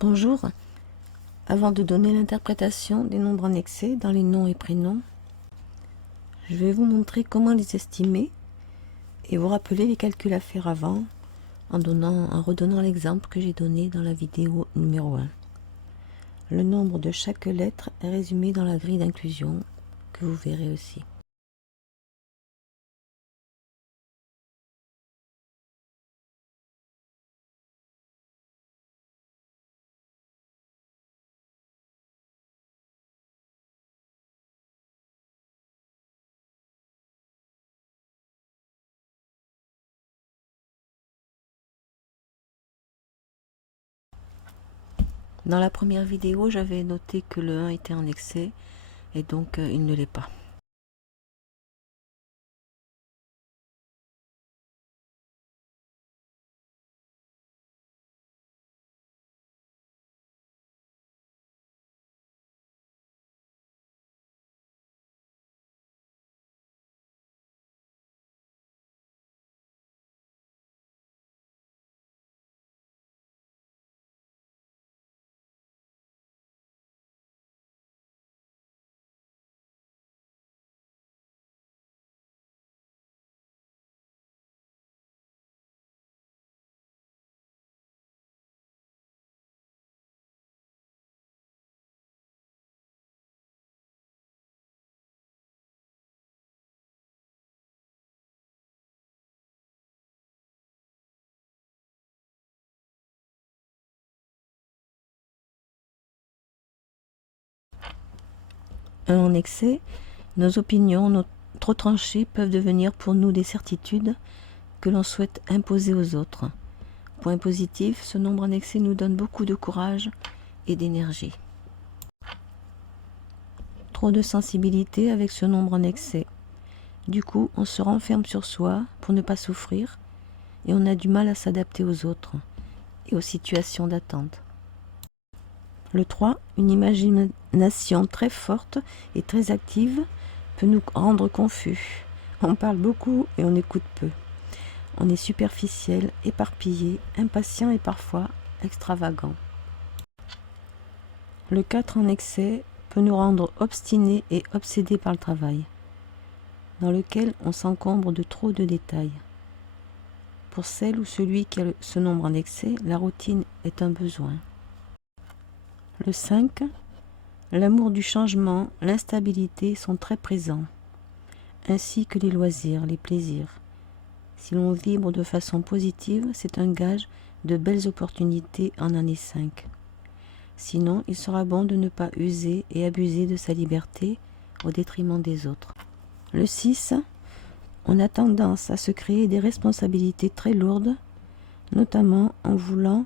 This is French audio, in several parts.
Bonjour, avant de donner l'interprétation des nombres en excès dans les noms et prénoms, je vais vous montrer comment les estimer et vous rappeler les calculs à faire avant en redonnant l'exemple que j'ai donné dans la vidéo numéro 1. Le nombre de chaque lettre est résumé dans la grille d'inclusion que vous verrez aussi. Dans la première vidéo, j'avais noté que le 1 était en excès et donc il ne l'est pas. En excès, nos opinions trop tranchées peuvent devenir pour nous des certitudes que l'on souhaite imposer aux autres. Point positif, ce nombre en excès nous donne beaucoup de courage et d'énergie. Trop de sensibilité avec ce nombre en excès. Du coup, on se renferme sur soi pour ne pas souffrir et on a du mal à s'adapter aux autres et aux situations d'attente. Le 3, une imagination très forte et très active peut nous rendre confus. On parle beaucoup et on écoute peu. On est superficiel, éparpillé, impatient et parfois extravagant. Le 4 en excès peut nous rendre obstinés et obsédés par le travail, dans lequel on s'encombre de trop de détails. Pour celle ou celui qui a ce nombre en excès, la routine est un besoin. Le 5, l'amour du changement, l'instabilité sont très présents, ainsi que les loisirs, les plaisirs. Si l'on vibre de façon positive, c'est un gage de belles opportunités en année 5. Sinon, il sera bon de ne pas user et abuser de sa liberté au détriment des autres. Le 6, on a tendance à se créer des responsabilités très lourdes, notamment en voulant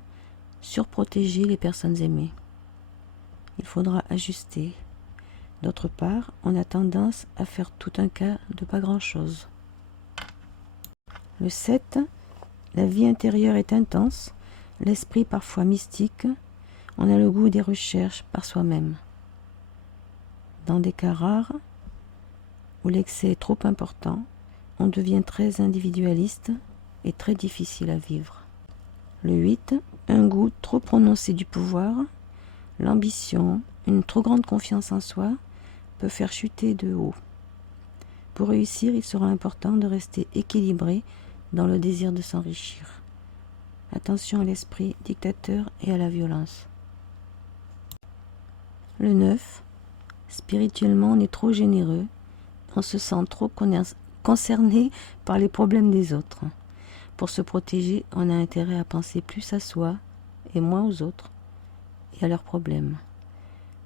surprotéger les personnes aimées. Il faudra ajuster. D'autre part, on a tendance à faire tout un cas de pas grand-chose. Le 7, la vie intérieure est intense, l'esprit parfois mystique, on a le goût des recherches par soi-même. Dans des cas rares, où l'excès est trop important, on devient très individualiste et très difficile à vivre. Le 8, un goût trop prononcé du pouvoir, l'ambition, une trop grande confiance en soi peut faire chuter de haut. Pour réussir, il sera important de rester équilibré dans le désir de s'enrichir. Attention à l'esprit dictateur et à la violence. Le 9, spirituellement on est trop généreux, on se sent trop concerné par les problèmes des autres. Pour se protéger, on a intérêt à penser plus à soi et moins aux autres et à leurs problèmes,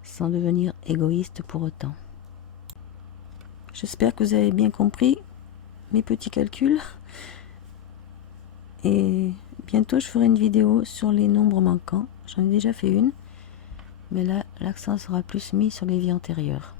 sans devenir égoïste pour autant. J'espère que vous avez bien compris mes petits calculs. Et bientôt, je ferai une vidéo sur les nombres manquants. J'en ai déjà fait une, mais là, l'accent sera plus mis sur les vies antérieures.